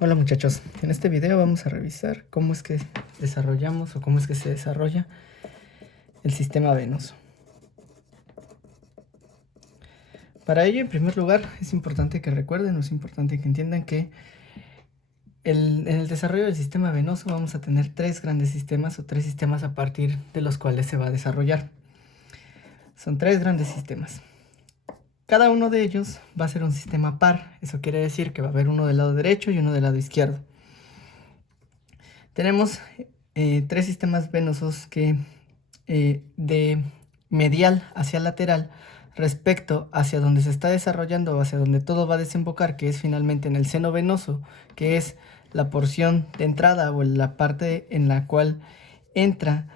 Hola muchachos, en este video vamos a revisar cómo es que desarrollamos o cómo es que se desarrolla el sistema venoso. Para ello, en primer lugar, es importante que recuerden o es importante que entiendan que en el desarrollo del sistema venoso vamos a tener tres grandes sistemas o tres sistemas a partir de los cuales se va a desarrollar. Son tres grandes sistemas. Cada uno de ellos va a ser un sistema par, eso quiere decir que va a haber uno del lado derecho y uno del lado izquierdo. Tenemos tres sistemas venosos que de medial hacia lateral respecto hacia donde se está desarrollando o hacia donde todo va a desembocar, que es finalmente en el seno venoso, que es la porción de entrada o la parte en la cual entra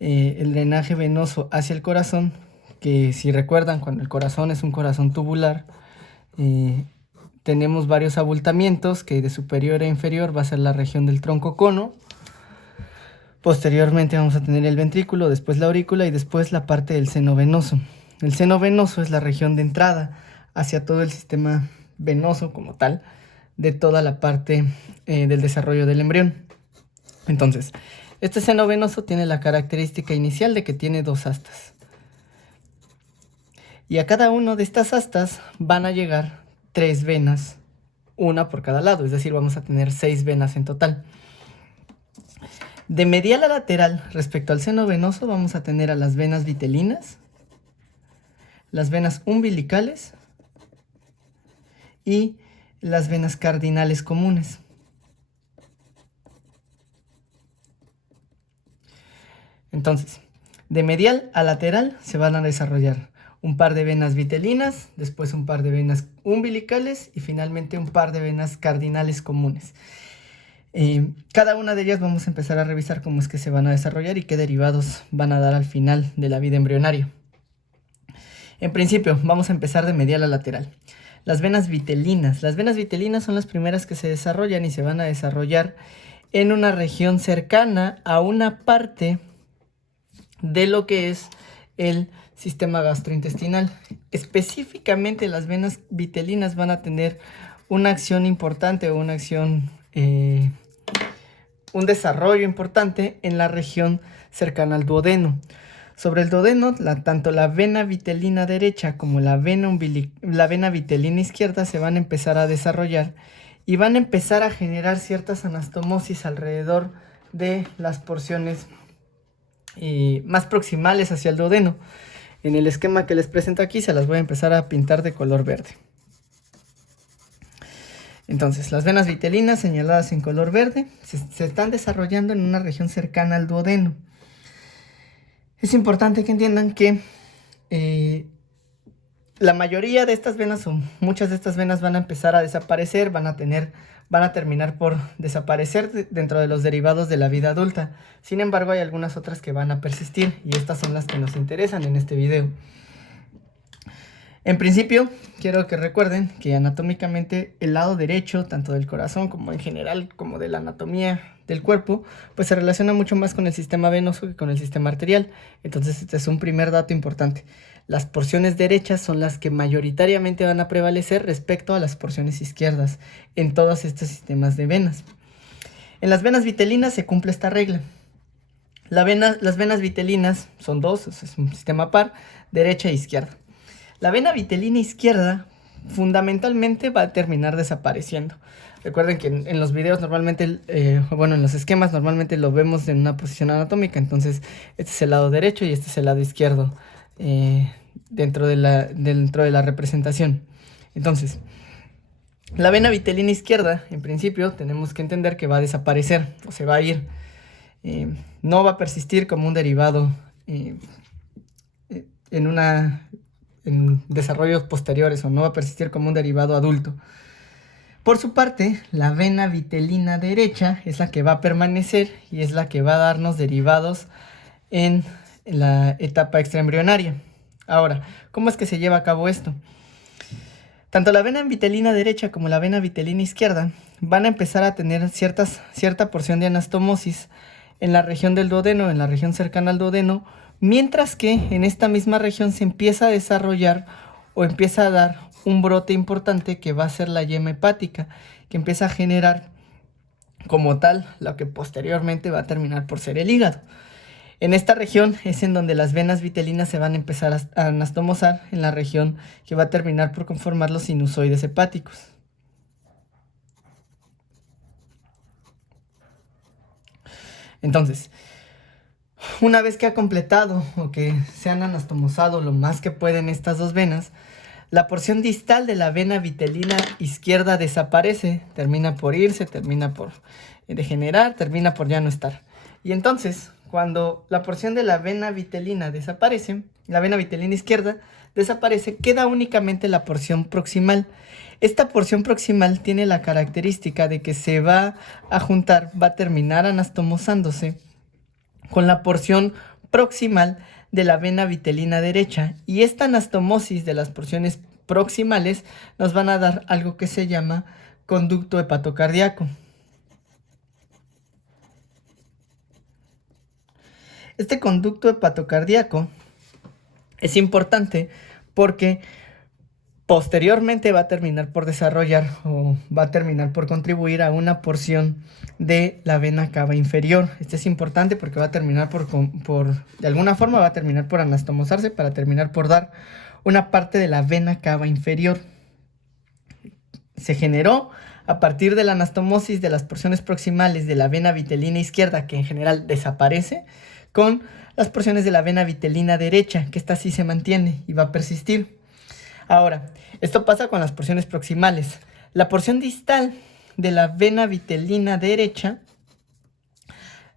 el drenaje venoso hacia el corazón, que si recuerdan, cuando el corazón es un corazón tubular, tenemos varios abultamientos, que de superior a inferior va a ser la región del tronco cono. Posteriormente vamos a tener el ventrículo, después la aurícula y después la parte del seno venoso. El seno venoso es la región de entrada hacia todo el sistema venoso como tal, de toda la parte del desarrollo del embrión. Entonces, este seno venoso tiene la característica inicial de que tiene dos astas. Y a cada una de estas astas van a llegar tres venas, una por cada lado, es decir, vamos a tener 6 venas en total. De medial a lateral respecto al seno venoso vamos a tener a las venas vitelinas, las venas umbilicales y las venas cardinales comunes. Entonces, de medial a lateral se van a desarrollar un par de venas vitelinas, después un par de venas umbilicales y finalmente un par de venas cardinales comunes. Cada una de ellas vamos a empezar a revisar cómo es que se van a desarrollar y qué derivados van a dar al final de la vida embrionaria. En principio, vamos a empezar de medial a lateral. Las venas vitelinas. Las venas vitelinas son las primeras que se desarrollan y se van a desarrollar en una región cercana a una parte de lo que es el sistema gastrointestinal. Específicamente las venas vitelinas van a tener una acción importante o una acción, un desarrollo importante en la región cercana al duodeno. Sobre el duodeno, tanto la vena vitelina derecha como la vena vitelina izquierda se van a empezar a desarrollar y van a empezar a generar ciertas anastomosis alrededor de las porciones más proximales hacia el duodeno. En el esquema que les presento aquí se las voy a empezar a pintar de color verde. Entonces, las venas vitelinas señaladas en color verde se están desarrollando en una región cercana al duodeno. Es importante que entiendan que la mayoría de estas venas o muchas de estas venas van a empezar a desaparecer, van a terminar por desaparecer dentro de los derivados de la vida adulta. Sin embargo, hay algunas otras que van a persistir y estas son las que nos interesan en este video. En principio, quiero que recuerden que anatómicamente el lado derecho, tanto del corazón como en general, como de la anatomía del cuerpo, pues se relaciona mucho más con el sistema venoso que con el sistema arterial. Entonces, este es un primer dato importante. Las porciones derechas son las que mayoritariamente van a prevalecer respecto a las porciones izquierdas en todos estos sistemas de venas. En las venas vitelinas se cumple esta regla. Las venas vitelinas son dos, es un sistema par, derecha e izquierda. La vena vitelina izquierda fundamentalmente va a terminar desapareciendo. Recuerden que en los videos normalmente, en los esquemas normalmente lo vemos en una posición anatómica. Entonces, este es el lado derecho y este es el lado izquierdo dentro de la representación. Entonces, la vena vitelina izquierda, en principio, tenemos que entender que va a desaparecer o se va a ir. No va a persistir como un derivado en desarrollos posteriores o no va a persistir como un derivado adulto. Por su parte, la vena vitelina derecha es la que va a permanecer y es la que va a darnos derivados en la etapa extraembrionaria. Ahora, ¿cómo es que se lleva a cabo esto? Tanto la vena vitelina derecha como la vena vitelina izquierda van a empezar a tener cierta porción de anastomosis en la región del duodeno, en la región cercana al duodeno, mientras que en esta misma región se empieza a desarrollar o empieza a dar un brote importante que va a ser la yema hepática, que empieza a generar como tal, lo que posteriormente va a terminar por ser el hígado. En esta región es en donde las venas vitelinas se van a empezar a anastomosar, en la región que va a terminar por conformar los sinusoides hepáticos. Entonces, una vez que ha completado o que se han anastomosado lo más que pueden estas dos venas, la porción distal de la vena vitelina izquierda desaparece, termina por irse, termina por degenerar, termina por ya no estar. Y entonces, cuando la porción de la vena vitelina desaparece, la vena vitelina izquierda desaparece, queda únicamente la porción proximal. Esta porción proximal tiene la característica de que se va a juntar, va a terminar anastomosándose con la porción proximal de la vena vitelina derecha, y esta anastomosis de las porciones proximales nos van a dar algo que se llama conducto hepatocardíaco. Este conducto hepatocardíaco es importante porque posteriormente va a terminar por desarrollar o va a terminar por contribuir a una porción de la vena cava inferior. Este es importante porque va a terminar de alguna forma va a terminar por anastomosarse para terminar por dar una parte de la vena cava inferior. Se generó a partir de la anastomosis de las porciones proximales de la vena vitelina izquierda, que en general desaparece, con las porciones de la vena vitelina derecha, que esta sí se mantiene y va a persistir. Ahora, esto pasa con las porciones proximales. La porción distal de la vena vitelina derecha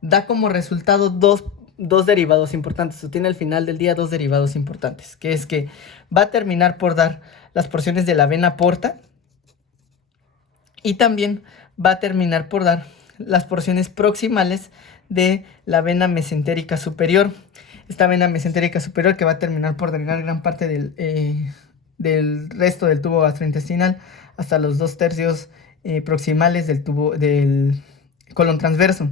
da como resultado dos derivados importantes. O tiene al final del día dos derivados importantes, que es que va a terminar por dar las porciones de la vena porta y también va a terminar por dar las porciones proximales de la vena mesentérica superior. Esta vena mesentérica superior que va a terminar por drenar gran parte del resto del tubo gastrointestinal hasta los 2/3 proximales del colon transverso.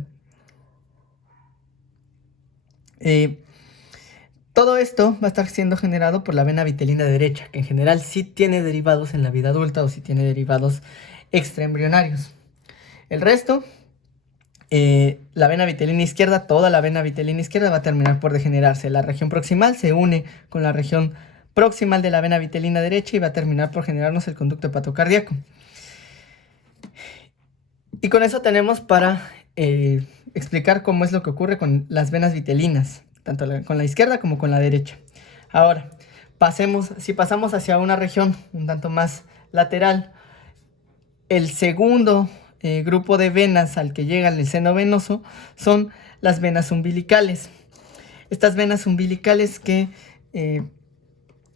Todo esto va a estar siendo generado por la vena vitelina derecha, que en general sí tiene derivados en la vida adulta o sí tiene derivados extraembrionarios. El resto, la vena vitelina izquierda, toda la vena vitelina izquierda va a terminar por degenerarse. La región proximal se une con la región proximal de la vena vitelina derecha y va a terminar por generarnos el conducto hepatocardíaco. Y con eso tenemos para explicar cómo es lo que ocurre con las venas vitelinas, tanto con la izquierda como con la derecha. Ahora, si pasamos hacia una región un tanto más lateral, el segundo grupo de venas al que llega el seno venoso son las venas umbilicales. Estas venas umbilicales que,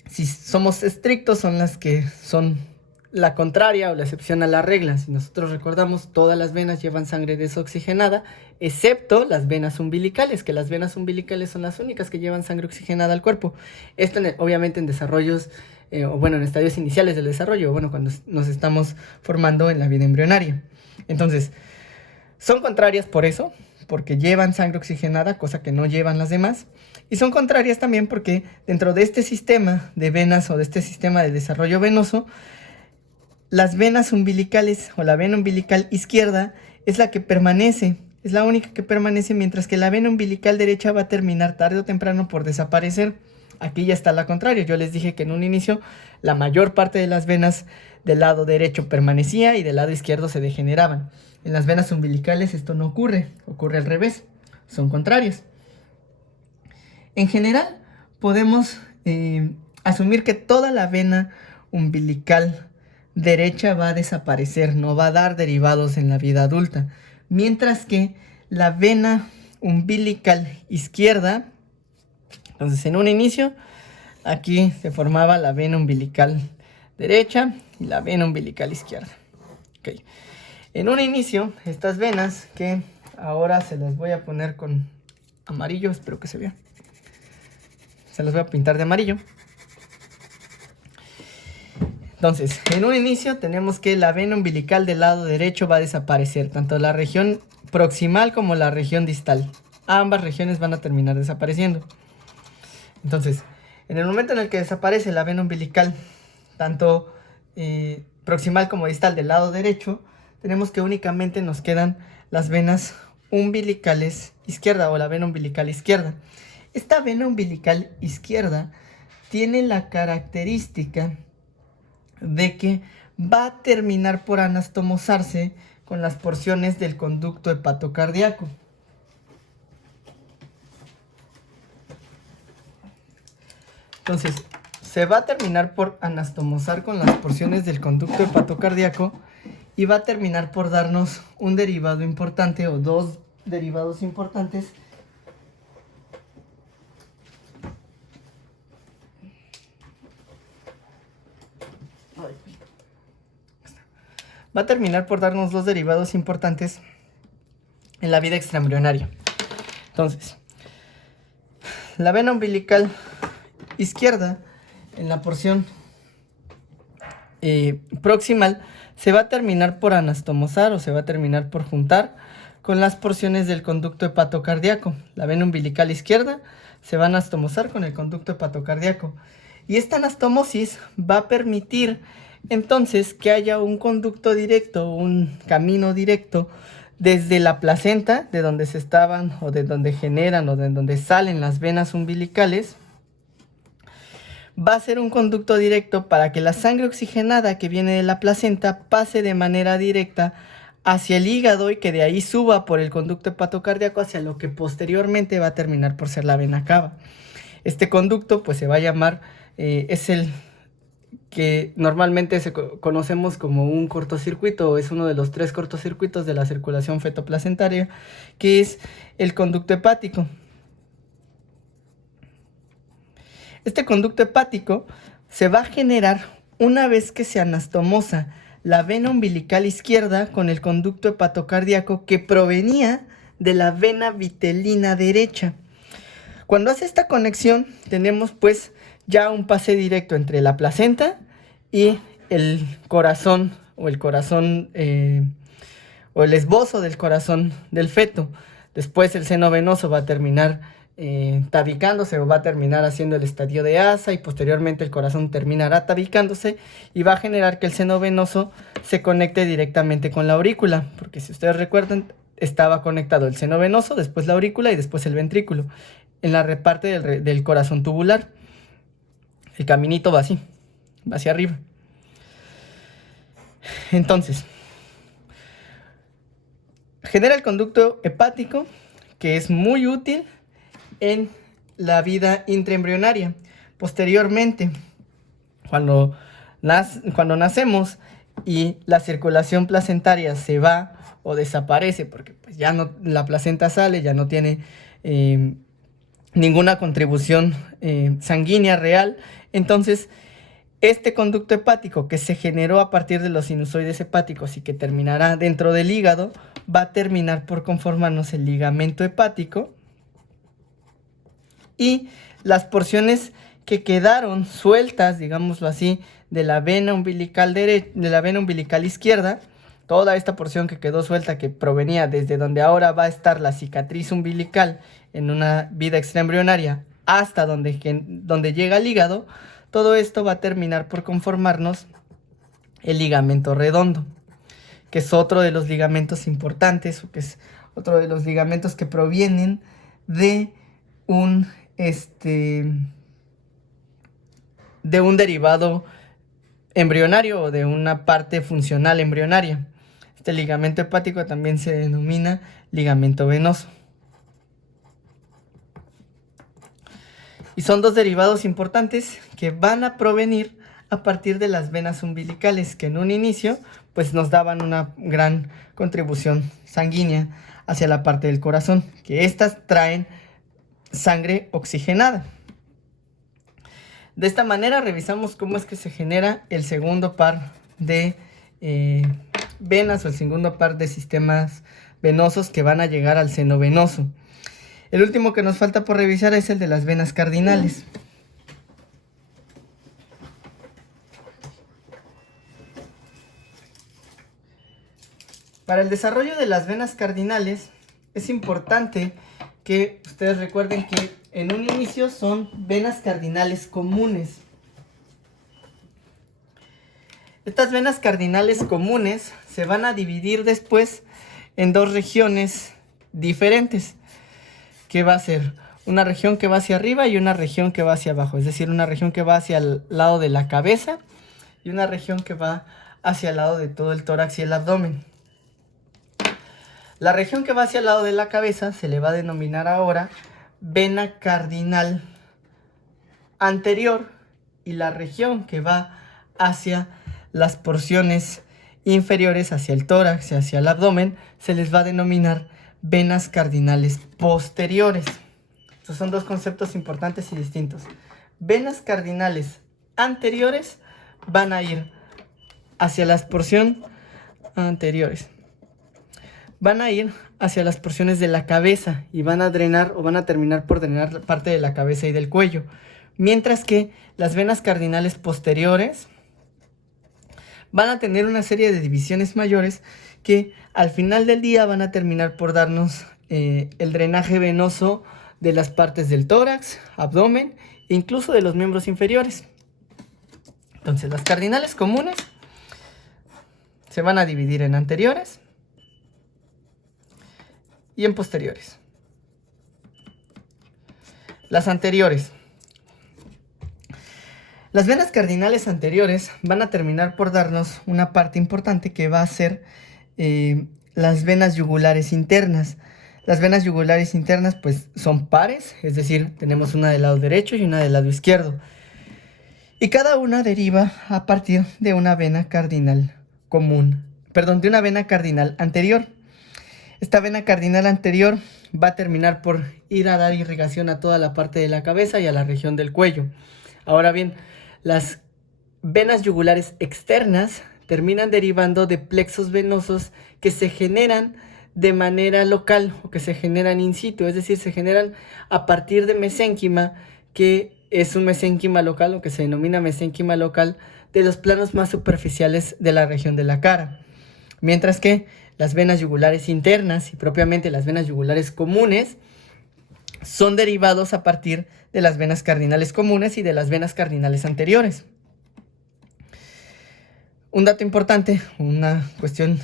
si somos estrictos, son las que son la contraria o la excepción a la regla. Si nosotros recordamos, todas las venas llevan sangre desoxigenada, excepto las venas umbilicales, que las venas umbilicales son las únicas que llevan sangre oxigenada al cuerpo. Esto obviamente en desarrollos, en estadios iniciales del desarrollo, cuando nos estamos formando en la vida embrionaria. Entonces, son contrarias por eso, porque llevan sangre oxigenada, cosa que no llevan las demás. Y son contrarias también porque dentro de este sistema de venas o de este sistema de desarrollo venoso, las venas umbilicales o la vena umbilical izquierda es la que permanece, es la única que permanece, mientras que la vena umbilical derecha va a terminar tarde o temprano por desaparecer. Aquí ya está la contraria. Yo les dije que en un inicio la mayor parte de las venas del lado derecho permanecía y del lado izquierdo se degeneraban. En las venas umbilicales esto no ocurre, ocurre al revés, son contrarias. En general podemos asumir que toda la vena umbilical derecha va a desaparecer, no va a dar derivados en la vida adulta, mientras que la vena umbilical izquierda, entonces en un inicio aquí se formaba la vena umbilical derecha y la vena umbilical izquierda. Okay. En un inicio, estas venas, que ahora se las voy a poner con amarillo, espero que se vea, se las voy a pintar de amarillo. Entonces, en un inicio tenemos que la vena umbilical del lado derecho va a desaparecer, tanto la región proximal como la región distal. Ambas regiones van a terminar desapareciendo. Entonces, en el momento en el que desaparece la vena umbilical, tanto proximal como distal del lado derecho, tenemos que únicamente nos quedan las venas umbilicales izquierda o la vena umbilical izquierda. Esta vena umbilical izquierda tiene la característica de que va a terminar por anastomosarse con las porciones del conducto hepatocardíaco. Entonces, se va a terminar por anastomosar con las porciones del conducto hepatocardíaco y va a terminar por darnos un derivado importante o dos derivados importantes en la vida extraembrionaria. Entonces, la vena umbilical izquierda, en la porción proximal, se va a terminar por anastomosar o se va a terminar por juntar con las porciones del conducto hepatocardíaco. La vena umbilical izquierda se va a anastomosar con el conducto hepatocardíaco. Y esta anastomosis va a permitir entonces que haya un conducto directo, un camino directo desde la placenta, de donde se estaban o de donde generan o de donde salen las venas umbilicales. Va a ser un conducto directo para que la sangre oxigenada que viene de la placenta pase de manera directa hacia el hígado y que de ahí suba por el conducto hepatocardíaco hacia lo que posteriormente va a terminar por ser la vena cava. Este conducto pues se va a llamar, es el que normalmente conocemos como un cortocircuito, o es uno de los 3 cortocircuitos de la circulación fetoplacentaria, que es el conducto hepático. Este conducto hepático se va a generar una vez que se anastomosa la vena umbilical izquierda con el conducto hepatocardíaco que provenía de la vena vitelina derecha. Cuando hace esta conexión, tenemos pues ya un pase directo entre la placenta y el corazón o el esbozo del corazón del feto. Después el seno venoso va a terminar tabicándose o va a terminar haciendo el estadio de asa y posteriormente el corazón terminará tabicándose y va a generar que el seno venoso se conecte directamente con la aurícula, porque si ustedes recuerdan, estaba conectado el seno venoso, después la aurícula y después el ventrículo, en la parte del corazón tubular. El caminito va así, va hacia arriba. Entonces, genera el conducto hepático, que es muy útil en la vida intraembrionaria. Posteriormente, cuando nacemos y la circulación placentaria se va o desaparece, porque pues ya no, la placenta sale, ya no tiene ninguna contribución sanguínea real, entonces este conducto hepático que se generó a partir de los sinusoides hepáticos y que terminará dentro del hígado, va a terminar por conformarnos el ligamento hepático, y las porciones que quedaron sueltas, digámoslo así, de la vena umbilical izquierda, toda esta porción que quedó suelta, que provenía desde donde ahora va a estar la cicatriz umbilical en una vida extraembrionaria hasta donde llega el hígado, todo esto va a terminar por conformarnos el ligamento redondo, que es otro de los ligamentos importantes, o que es otro de los ligamentos que provienen de un derivado embrionario o de una parte funcional embrionaria. Este ligamento hepático también se denomina ligamento venoso. Y son 2 derivados importantes que van a provenir a partir de las venas umbilicales, que en un inicio pues nos daban una gran contribución sanguínea hacia la parte del corazón, que estas traen sangre oxigenada. De esta manera revisamos cómo es que se genera el segundo par de venas o el segundo par de sistemas venosos que van a llegar al seno venoso. El último que nos falta por revisar es el de las venas cardinales. Para el desarrollo de las venas cardinales es importante que ustedes recuerden que en un inicio son venas cardinales comunes. Estas venas cardinales comunes se van a dividir después en dos regiones diferentes, que va a ser una región que va hacia arriba y una región que va hacia abajo, es decir, una región que va hacia el lado de la cabeza y una región que va hacia el lado de todo el tórax y el abdomen. La región que va hacia el lado de la cabeza se le va a denominar ahora vena cardinal anterior, y la región que va hacia las porciones inferiores, hacia el tórax y hacia el abdomen, se les va a denominar venas cardinales posteriores. Estos son dos conceptos importantes y distintos. Venas cardinales anteriores van a ir hacia las porciones anteriores. Van a ir hacia las porciones de la cabeza y van a drenar o van a terminar por drenar parte de la cabeza y del cuello. Mientras que las venas cardinales posteriores van a tener una serie de divisiones mayores que al final del día van a terminar por darnos el drenaje venoso de las partes del tórax, abdomen e incluso de los miembros inferiores. Entonces, las cardinales comunes se van a dividir en anteriores y en posteriores. Las anteriores. Las venas cardinales anteriores van a terminar por darnos una parte importante que va a ser las venas yugulares internas. Las venas yugulares internas pues son pares, es decir, tenemos una del lado derecho y una del lado izquierdo. Y cada una deriva a partir de una vena cardinal de una vena cardinal anterior. Esta vena cardinal anterior va a terminar por ir a dar irrigación a toda la parte de la cabeza y a la región del cuello. Ahora bien, las venas yugulares externas terminan derivando de plexos venosos que se generan de manera local o que se generan in situ, es decir, se generan a partir de mesénquima, que es un mesénquima local o que se denomina mesénquima local de los planos más superficiales de la región de la cara. Mientras que las venas yugulares internas y propiamente las venas yugulares comunes son derivados a partir de las venas cardinales comunes y de las venas cardinales anteriores. Un dato importante, una cuestión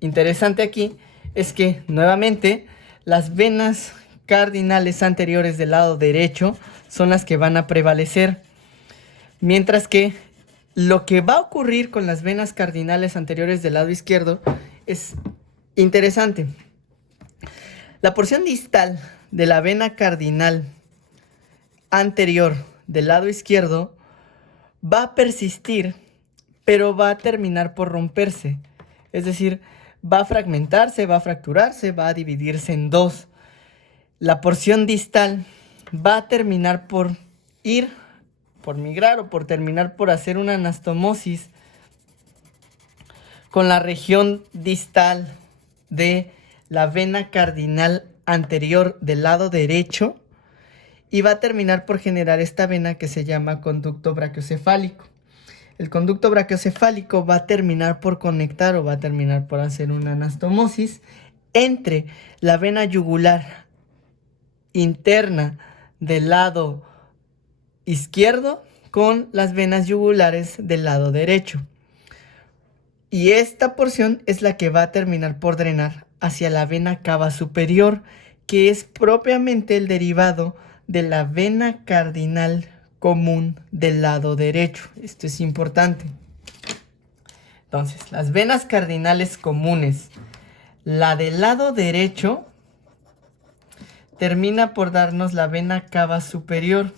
interesante aquí, es que nuevamente las venas cardinales anteriores del lado derecho son las que van a prevalecer, mientras que lo que va a ocurrir con las venas cardinales anteriores del lado izquierdo es interesante. La porción distal de la vena cardinal anterior del lado izquierdo va a persistir, pero va a terminar por romperse. Es decir, va a fragmentarse, va a fracturarse, va a dividirse en dos. La porción distal va a terminar por migrar o por terminar por hacer una anastomosis con la región distal de la vena cardinal anterior del lado derecho y va a terminar por generar esta vena que se llama conducto brachiocefálico. El conducto brachiocefálico va a terminar por conectar o va a terminar por hacer una anastomosis entre la vena yugular interna del lado izquierdo con las venas yugulares del lado derecho. Y esta porción es la que va a terminar por drenar hacia la vena cava superior, que es propiamente el derivado de la vena cardinal común del lado derecho. Esto es importante. Entonces, las venas cardinales comunes, la del lado derecho termina por darnos la vena cava superior,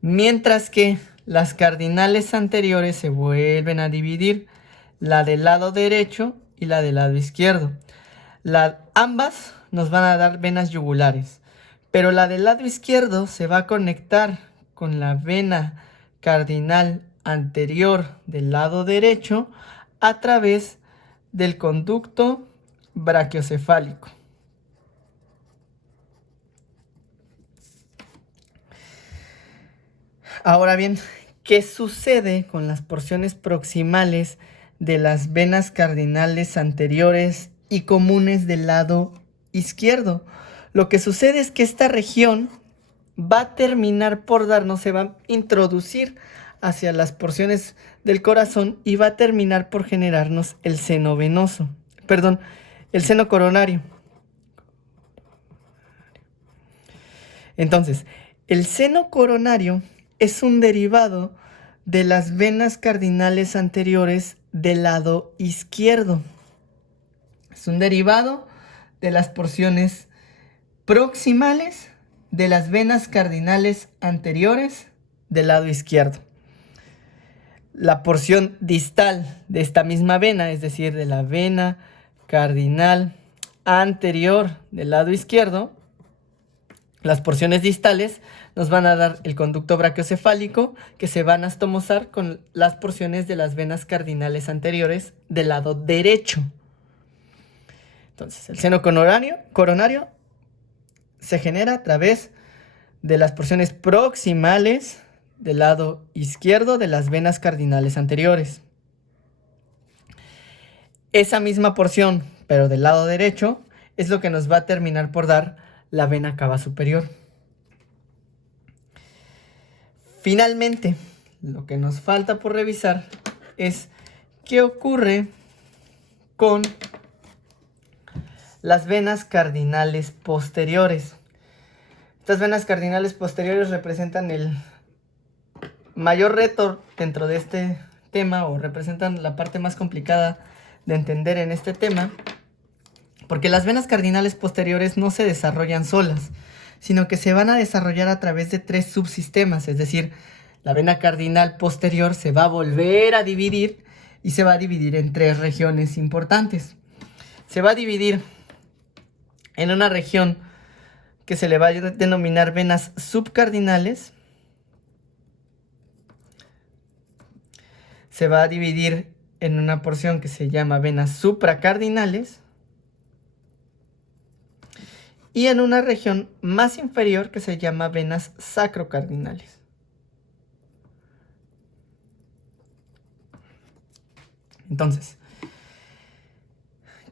mientras que las cardinales anteriores se vuelven a dividir, la del lado derecho y la del lado izquierdo. Ambas nos van a dar venas yugulares, pero la del lado izquierdo se va a conectar con la vena cardinal anterior del lado derecho a través del conducto brachiocefálico. Ahora bien, ¿qué sucede con las porciones proximales de las venas cardinales anteriores y comunes del lado izquierdo? Lo que sucede es que esta región va a terminar por se va a introducir hacia las porciones del corazón y va a terminar por generarnos el seno venoso, perdón, el seno coronario. Entonces, el seno coronario es un derivado de las venas cardinales anteriores del lado izquierdo. Es un derivado de las porciones proximales de las venas cardinales anteriores del lado izquierdo. La porción distal de esta misma vena, es decir, de la vena cardinal anterior del lado izquierdo, las porciones distales nos van a dar el conducto brachiocefálico que se va a anastomosar con las porciones de las venas cardinales anteriores del lado derecho. Entonces, el seno coronario se genera a través de las porciones proximales del lado izquierdo de las venas cardinales anteriores. Esa misma porción, pero del lado derecho, es lo que nos va a terminar por dar la vena cava superior. Finalmente, lo que nos falta por revisar es qué ocurre con las venas cardinales posteriores. Estas venas cardinales posteriores representan el mayor reto dentro de este tema, o representan la parte más complicada de entender en este tema, porque las venas cardinales posteriores no se desarrollan solas, sino que se van a desarrollar a través de 3 subsistemas, es decir, la vena cardinal posterior se va a volver a dividir y se va a dividir en 3 regiones importantes. Se va a dividir en una región que se le va a denominar venas subcardinales. Se va a dividir en una porción que se llama venas supracardinales. Y en una región más inferior que se llama venas sacrocardinales. Entonces,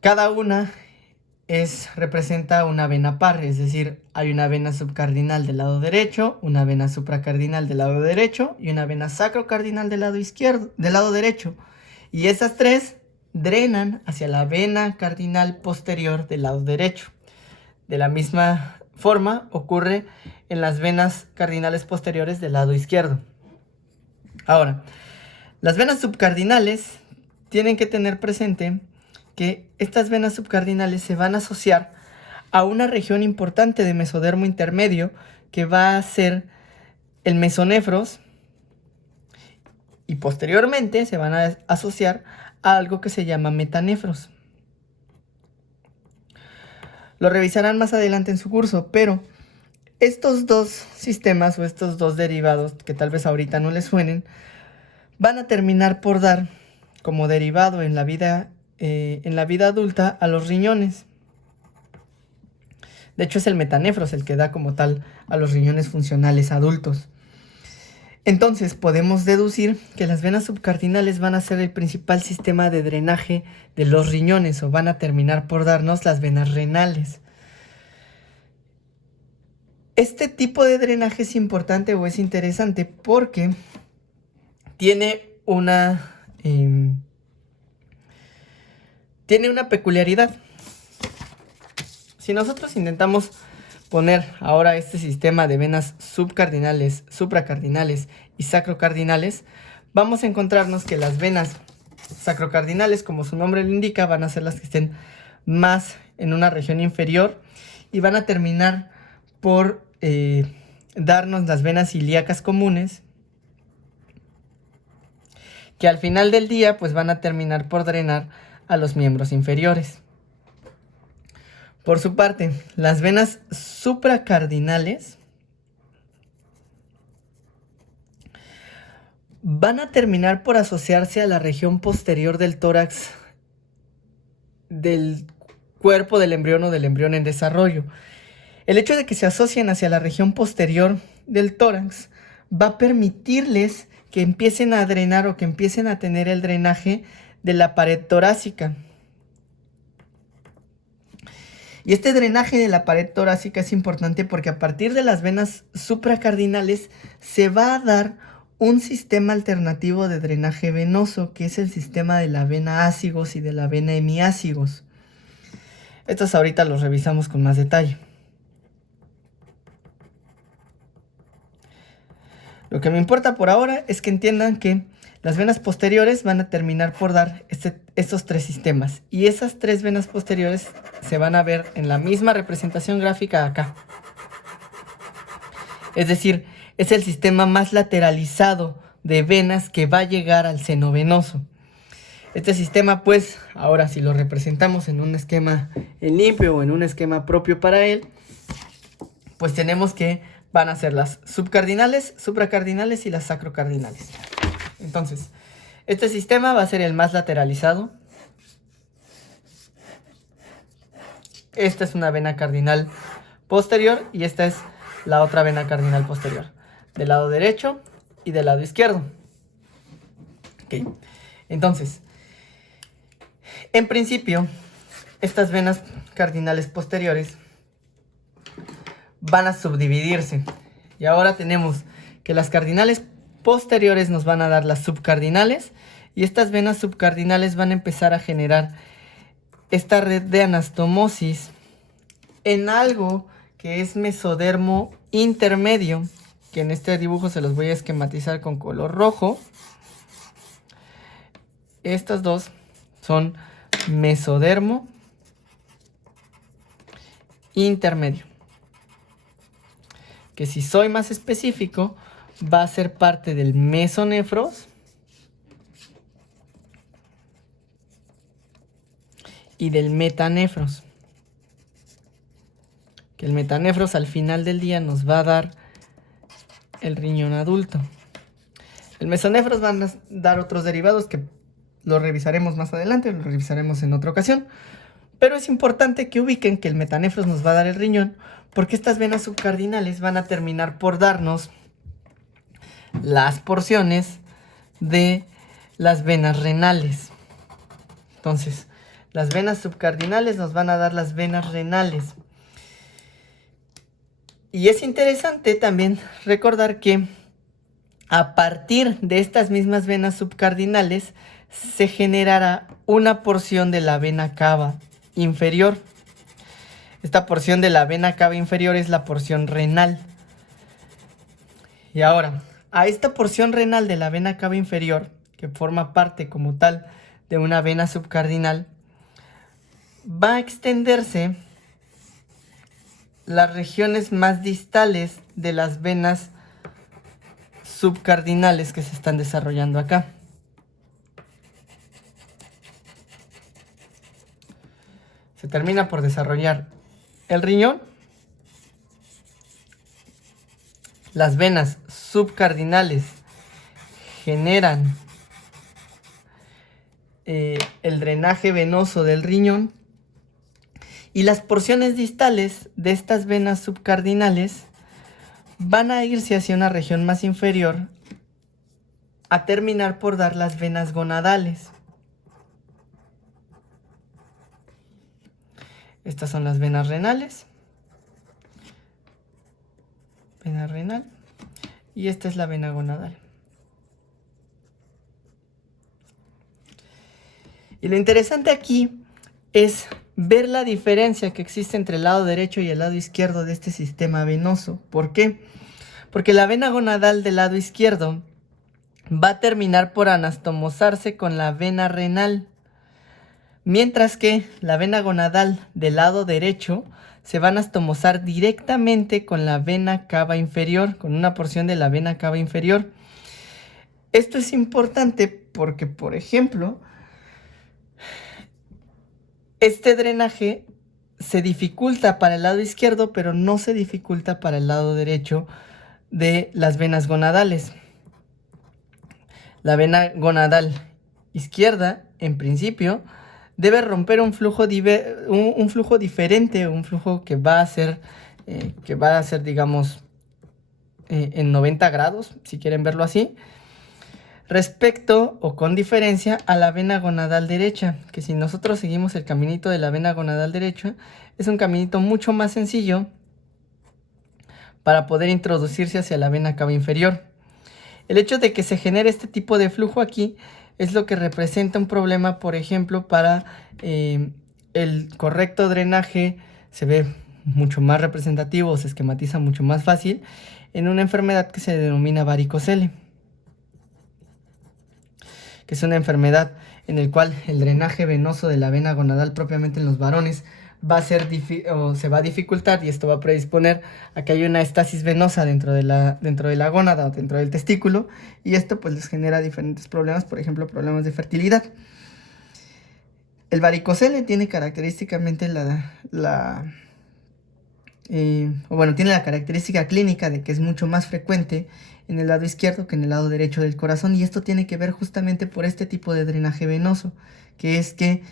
cada una representa una vena par, es decir, hay una vena subcardinal del lado derecho, una vena supracardinal del lado derecho y una vena sacrocardinal del lado izquierdo, del lado derecho. Y esas 3 drenan hacia la vena cardinal posterior del lado derecho. De la misma forma ocurre en las venas cardinales posteriores del lado izquierdo. Ahora, las venas subcardinales tienen que tener presente que estas venas subcardinales se van a asociar a una región importante de mesodermo intermedio que va a ser el mesonefros, y posteriormente se van a asociar a algo que se llama metanefros. Lo revisarán más adelante en su curso, pero estos 2 sistemas o estos 2 derivados, que tal vez ahorita no les suenen, van a terminar por dar como derivado en la vida adulta a los riñones. De hecho, es el metanefros el que da como tal a los riñones funcionales adultos. Entonces, podemos deducir que las venas subcardinales van a ser el principal sistema de drenaje de los riñones, o van a terminar por darnos las venas renales. Este tipo de drenaje es importante o es interesante porque tiene una peculiaridad. Si nosotros intentamos poner ahora este sistema de venas subcardinales, supracardinales y sacrocardinales, vamos a encontrarnos que las venas sacrocardinales, como su nombre lo indica, van a ser las que estén más en una región inferior y van a terminar por darnos las venas ilíacas comunes, que al final del día pues van a terminar por drenar a los miembros inferiores. Por su parte, las venas supracardinales van a terminar por asociarse a la región posterior del tórax del cuerpo del embrión o del embrión en desarrollo. El hecho de que se asocien hacia la región posterior del tórax va a permitirles que empiecen a drenar o que empiecen a tener el drenaje de la pared torácica. Y este drenaje de la pared torácica es importante porque a partir de las venas supracardinales se va a dar un sistema alternativo de drenaje venoso, que es el sistema de la vena ácigos y de la vena hemiácigos. Estos ahorita los revisamos con más detalle. Lo que me importa por ahora es que entiendan que las venas posteriores van a terminar por dar estos tres sistemas. Y esas tres venas posteriores se van a ver en la misma representación gráfica acá. Es decir, es el sistema más lateralizado de venas que va a llegar al seno venoso. Este sistema, pues, ahora si lo representamos en un esquema en limpio o en un esquema propio para él, pues tenemos que van a ser las subcardinales, supracardinales y las sacrocardinales. Entonces, este sistema va a ser el más lateralizado. Esta es una vena cardinal posterior y esta es la otra vena cardinal posterior, del lado derecho y del lado izquierdo. Ok, entonces, en principio, estas venas cardinales posteriores van a subdividirse. Y ahora tenemos que las cardinales posteriores nos van a dar las subcardinales. Y estas venas subcardinales van a empezar a generar esta red de anastomosis en algo que es mesodermo intermedio, que en este dibujo se los voy a esquematizar con color rojo. Estas dos son mesodermo intermedio, que si soy más específico va a ser parte del mesonefros y del metanefros, que el metanefros al final del día nos va a dar el riñón adulto. El mesonefros van a dar otros derivados que lo revisaremos más adelante, lo revisaremos en otra ocasión. Pero es importante que ubiquen que el metanefros nos va a dar el riñón, porque estas venas subcardinales van a terminar por darnos las porciones de las venas renales. Entonces, las venas subcardinales nos van a dar las venas renales. Y es interesante también recordar que a partir de estas mismas venas subcardinales se generará una porción de la vena cava inferior. Esta porción de la vena cava inferior es la porción renal. Y ahora, a esta porción renal de la vena cava inferior, que forma parte como tal de una vena subcardinal, va a extenderse las regiones más distales de las venas subcardinales que se están desarrollando acá. Se termina por desarrollar el riñón, las venas subcardinales generan el drenaje venoso del riñón y las porciones distales de estas venas subcardinales van a irse hacia una región más inferior a terminar por dar las venas gonadales. Estas son las venas renales. Vena renal. Y esta es la vena gonadal. Y lo interesante aquí es ver la diferencia que existe entre el lado derecho y el lado izquierdo de este sistema venoso. ¿Por qué? Porque la vena gonadal del lado izquierdo va a terminar por anastomosarse con la vena renal, mientras que la vena gonadal del lado derecho se va a anastomosar directamente con la vena cava inferior, con una porción de la vena cava inferior. Esto es importante porque, por ejemplo, este drenaje se dificulta para el lado izquierdo, pero no se dificulta para el lado derecho de las venas gonadales. La vena gonadal izquierda, en principio, debe romper un flujo diferente, un flujo que va a ser, digamos, en 90 grados, si quieren verlo así, respecto o con diferencia a la vena gonadal derecha, que si nosotros seguimos el caminito de la vena gonadal derecha, es un caminito mucho más sencillo para poder introducirse hacia la vena cava inferior. El hecho de que se genere este tipo de flujo aquí es lo que representa un problema, por ejemplo, para el correcto drenaje. Se ve mucho más representativo, se esquematiza mucho más fácil en una enfermedad que se denomina varicocele, que es una enfermedad en la cual el drenaje venoso de la vena gonadal propiamente en los varones se va a dificultar, y esto va a predisponer a que haya una estasis venosa dentro de la gónada o dentro del testículo, y esto pues les genera diferentes problemas, por ejemplo problemas de fertilidad. El varicocele tiene característicamente tiene la característica clínica de que es mucho más frecuente en el lado izquierdo que en el lado derecho del corazón, y esto tiene que ver justamente por este tipo de drenaje venoso, que es que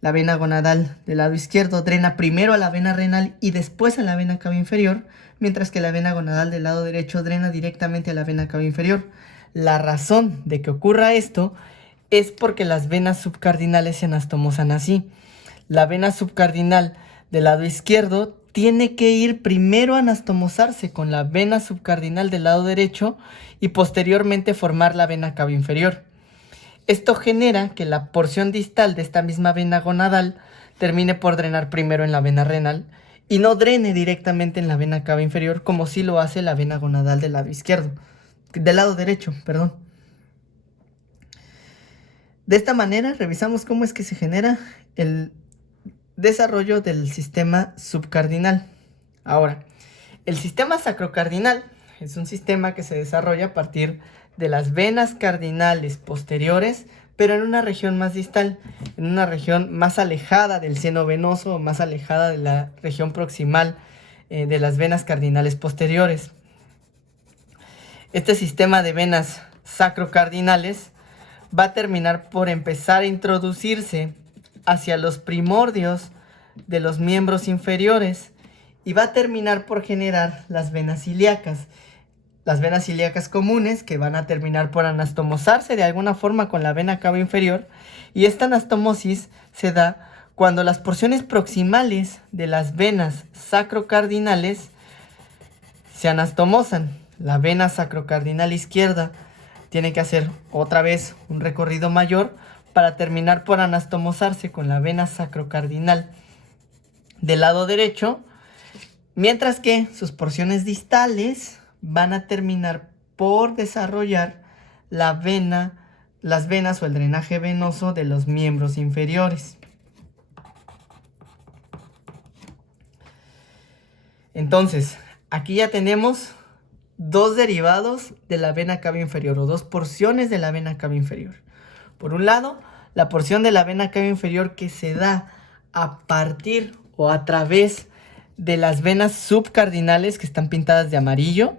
la vena gonadal del lado izquierdo drena primero a la vena renal y después a la vena cava inferior, mientras que la vena gonadal del lado derecho drena directamente a la vena cava inferior. La razón de que ocurra esto es porque las venas subcardinales se anastomosan así. La vena subcardinal del lado izquierdo tiene que ir primero a anastomosarse con la vena subcardinal del lado derecho y posteriormente formar la vena cava inferior. Esto genera que la porción distal de esta misma vena gonadal termine por drenar primero en la vena renal y no drene directamente en la vena cava inferior, como sí lo hace la vena gonadal del lado izquierdo, del lado derecho, perdón. De esta manera revisamos cómo es que se genera el desarrollo del sistema subcardinal. Ahora, el sistema sacrocardinal es un sistema que se desarrolla a partir de las venas cardinales posteriores, pero en una región más distal, en una región más alejada del seno venoso o más alejada de la región proximal de las venas cardinales posteriores. Este sistema de venas sacrocardinales va a terminar por empezar a introducirse hacia los primordios de los miembros inferiores y va a terminar por generar las venas ilíacas. Las venas ilíacas comunes, que van a terminar por anastomosarse de alguna forma con la vena cava inferior, y esta anastomosis se da cuando las porciones proximales de las venas sacrocardinales se anastomosan. La vena sacrocardinal izquierda tiene que hacer otra vez un recorrido mayor para terminar por anastomosarse con la vena sacrocardinal del lado derecho, mientras que sus porciones distales van a terminar por desarrollar las venas o el drenaje venoso de los miembros inferiores. Entonces, aquí ya tenemos dos derivados de la vena cava inferior, o dos porciones de la vena cava inferior. Por un lado, la porción de la vena cava inferior que se da a partir o a través de las venas subcardinales, que están pintadas de amarillo.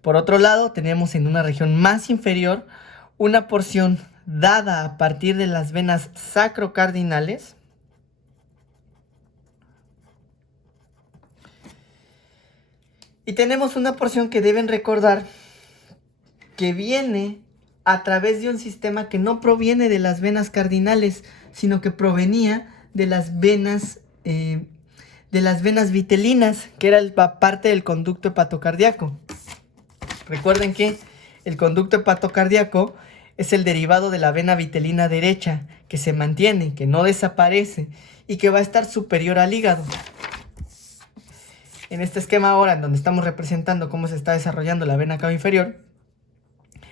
Por otro lado, tenemos en una región más inferior una porción dada a partir de las venas sacrocardinales. Y tenemos una porción que deben recordar que viene a través de un sistema que no proviene de las venas cardinales, sino que provenía de las venas vitelinas, que era parte del conducto hepatocardíaco. Recuerden que el conducto hepatocardíaco es el derivado de la vena vitelina derecha, que se mantiene, que no desaparece y que va a estar superior al hígado. En este esquema ahora, en donde estamos representando cómo se está desarrollando la vena cava inferior,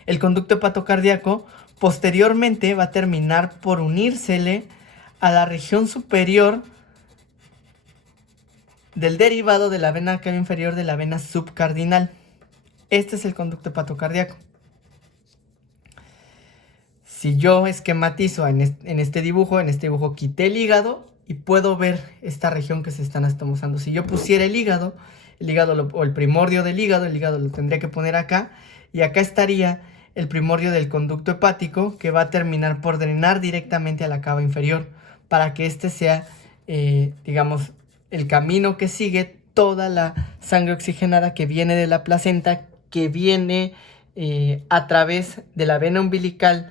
el conducto hepatocardíaco posteriormente va a terminar por unírsele a la región superior del derivado de la vena cava inferior de la vena subcardinal. Este es el conducto hepatocardíaco. Si yo esquematizo en este dibujo quité el hígado y puedo ver esta región que se está anastomosando. Si yo pusiera el hígado o el primordio del hígado, el hígado lo tendría que poner acá, y acá estaría el primordio del conducto hepático, que va a terminar por drenar directamente a la cava inferior, para que este sea, digamos, el camino que sigue toda la sangre oxigenada que viene de la placenta, que viene a través de la vena umbilical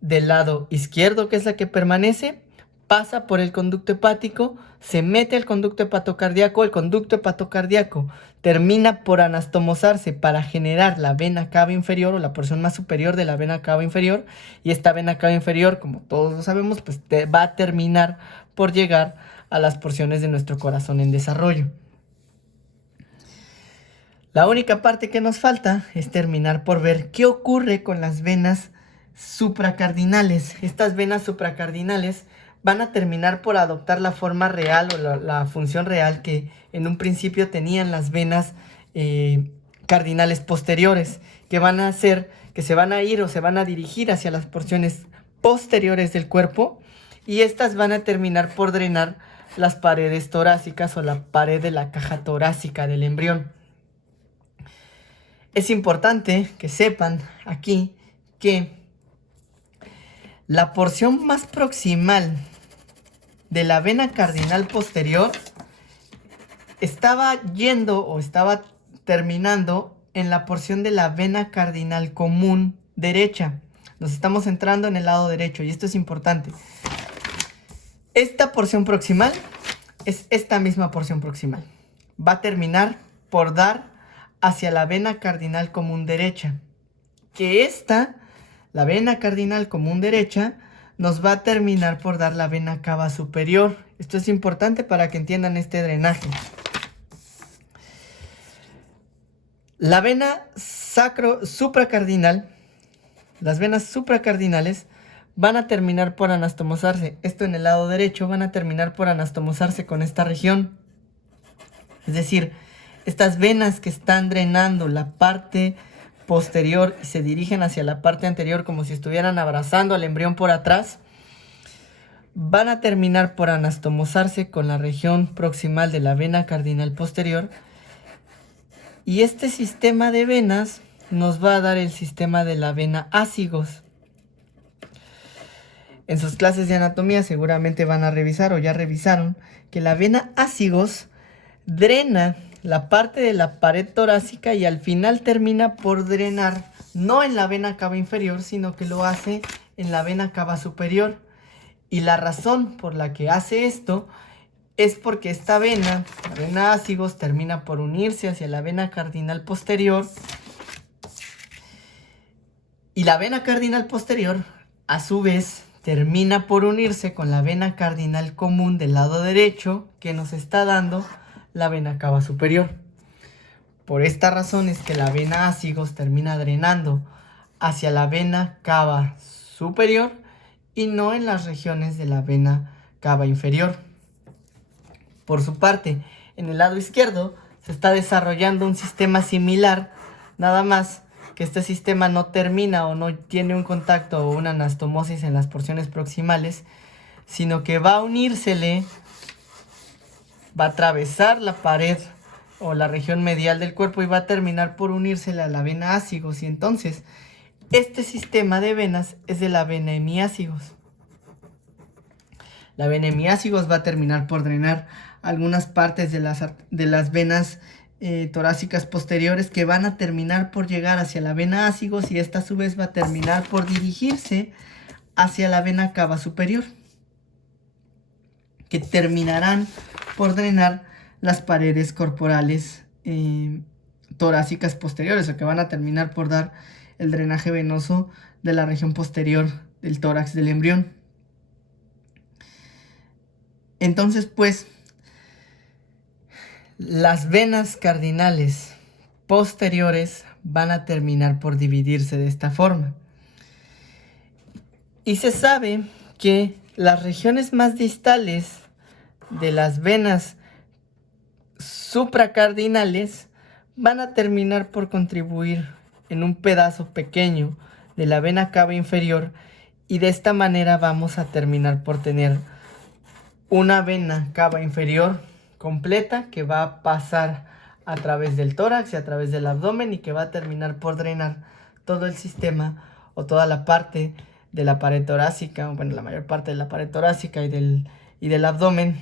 del lado izquierdo, que es la que permanece, pasa por el conducto hepático, se mete al conducto hepatocardíaco, el conducto hepatocardíaco termina por anastomosarse para generar la vena cava inferior o la porción más superior de la vena cava inferior, y esta vena cava inferior, como todos lo sabemos, pues va a terminar por llegar a las porciones de nuestro corazón en desarrollo. La única parte que nos falta es terminar por ver qué ocurre con las venas supracardinales. Estas venas supracardinales van a terminar por adoptar la forma real o la función real que en un principio tenían las venas cardinales posteriores, que van a hacer que se van a ir o se van a dirigir hacia las porciones posteriores del cuerpo, y estas van a terminar por drenar las paredes torácicas o la pared de la caja torácica del embrión. Es importante que sepan aquí que la porción más proximal de la vena cardinal posterior estaba yendo o estaba terminando en la porción de la vena cardinal común derecha. Nos estamos centrando en el lado derecho y esto es importante. Esta porción proximal es esta misma porción proximal. Va a terminar por dar hacia la vena cardinal común derecha. Que esta, la vena cardinal común derecha, nos va a terminar por dar la vena cava superior. Esto es importante para que entiendan este drenaje. La vena supracardinal, las venas supracardinales van a terminar por anastomosarse. Esto en el lado derecho van a terminar por anastomosarse con esta región. Es decir, estas venas que están drenando la parte posterior y se dirigen hacia la parte anterior como si estuvieran abrazando al embrión por atrás, van a terminar por anastomosarse con la región proximal de la vena cardinal posterior, y este sistema de venas nos va a dar el sistema de la vena ácigos. En sus clases de anatomía seguramente van a revisar o ya revisaron que la vena ácigos drena la parte de la pared torácica y al final termina por drenar no en la vena cava inferior, sino que lo hace en la vena cava superior. Y la razón por la que hace esto es porque esta vena, la vena ácigos, termina por unirse hacia la vena cardinal posterior, y la vena cardinal posterior, a su vez, termina por unirse con la vena cardinal común del lado derecho, que nos está dando la vena cava superior. Por esta razón es que la vena ácigos termina drenando hacia la vena cava superior y no en las regiones de la vena cava inferior. Por su parte, en el lado izquierdo se está desarrollando un sistema similar, nada más que este sistema no termina o no tiene un contacto o una anastomosis en las porciones proximales, sino que va a unírsele, va a atravesar la pared o la región medial del cuerpo y va a terminar por unírsele a la vena ácigos. Y entonces, este sistema de venas es de la vena hemiácigos. La vena hemiácigos va a terminar por drenar algunas partes de las venas torácicas posteriores, que van a terminar por llegar hacia la vena ácigos, y esta a su vez va a terminar por dirigirse hacia la vena cava superior, que terminarán por drenar las paredes corporales torácicas posteriores, o que van a terminar por dar el drenaje venoso de la región posterior del tórax del embrión. Entonces, pues, las venas cardinales posteriores van a terminar por dividirse de esta forma. Y se sabe que las regiones más distales de las venas supracardinales van a terminar por contribuir en un pedazo pequeño de la vena cava inferior, y de esta manera vamos a terminar por tener una vena cava inferior completa que va a pasar a través del tórax y a través del abdomen, y que va a terminar por drenar todo el sistema o toda la parte de la pared torácica, o bueno, la mayor parte de la pared torácica y del abdomen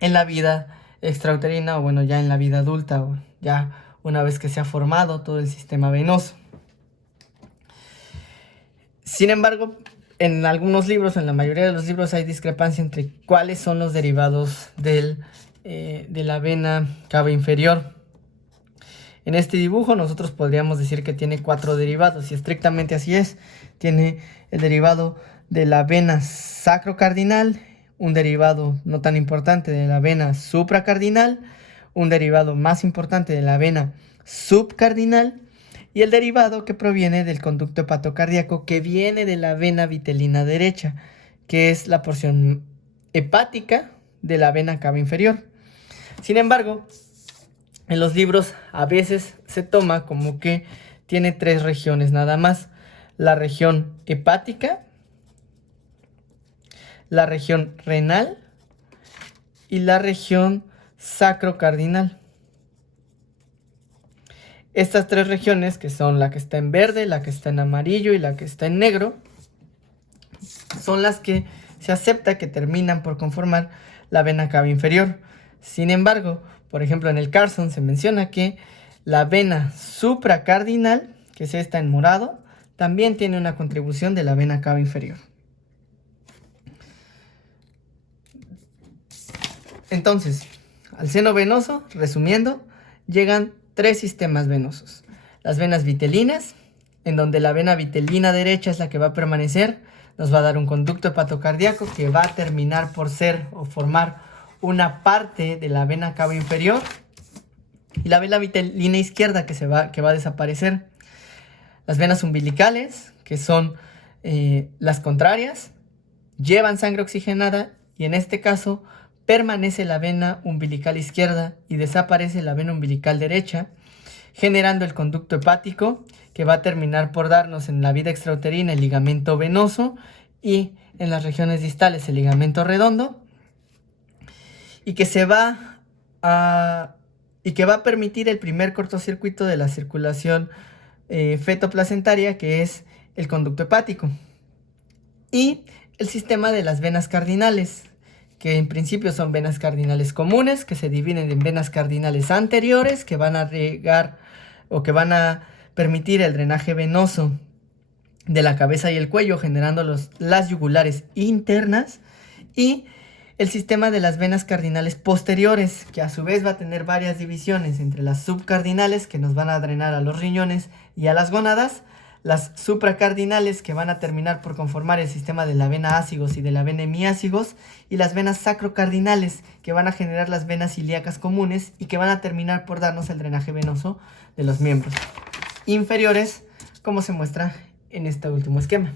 en la vida extrauterina, o bueno, ya en la vida adulta, o ya una vez que se ha formado todo el sistema venoso. Sin embargo, en algunos libros, en la mayoría de los libros, hay discrepancia entre cuáles son los derivados de la vena cava inferior. En este dibujo nosotros podríamos decir que tiene 4 derivados, y estrictamente así es. Tiene el derivado de la vena sacrocardinal, un derivado no tan importante de la vena supracardinal, un derivado más importante de la vena subcardinal, y el derivado que proviene del conducto hepatocardíaco que viene de la vena vitelina derecha, que es la porción hepática de la vena cava inferior. Sin embargo, en los libros a veces se toma como que tiene 3 regiones nada más: la región hepática, la región renal y la región sacrocardinal. Estas 3 regiones, que son la que está en verde, la que está en amarillo y la que está en negro, son las que se acepta que terminan por conformar la vena cava inferior. Sin embargo, por ejemplo, en el Carson se menciona que la vena supracardinal, que es esta en morado, también tiene una contribución de la vena cava inferior. Entonces, al seno venoso, resumiendo, llegan 3 sistemas venosos. Las venas vitelinas, en donde la vena vitelina derecha es la que va a permanecer, nos va a dar un conducto hepatocardíaco que va a terminar por ser o formar una parte de la vena cava inferior, y la vena vitelina izquierda que va a desaparecer. Las venas umbilicales, que son las contrarias, llevan sangre oxigenada, y en este caso permanece la vena umbilical izquierda y desaparece la vena umbilical derecha, generando el conducto hepático que va a terminar por darnos en la vida extrauterina el ligamento venoso, y en las regiones distales el ligamento redondo, y que va a permitir el primer cortocircuito de la circulación fetoplacentaria, que es el conducto hepático. Y el sistema de las venas cardinales, que en principio son venas cardinales comunes, que se dividen en venas cardinales anteriores, que van a regar o que van a permitir el drenaje venoso de la cabeza y el cuello, generando las yugulares internas, y el sistema de las venas cardinales posteriores, que a su vez va a tener varias divisiones entre las subcardinales, que nos van a drenar a los riñones y a las gónadas, las supracardinales, que van a terminar por conformar el sistema de la vena ácigos y de la vena hemiácigos, y las venas sacrocardinales, que van a generar las venas ilíacas comunes y que van a terminar por darnos el drenaje venoso de los miembros inferiores, como se muestra en este último esquema.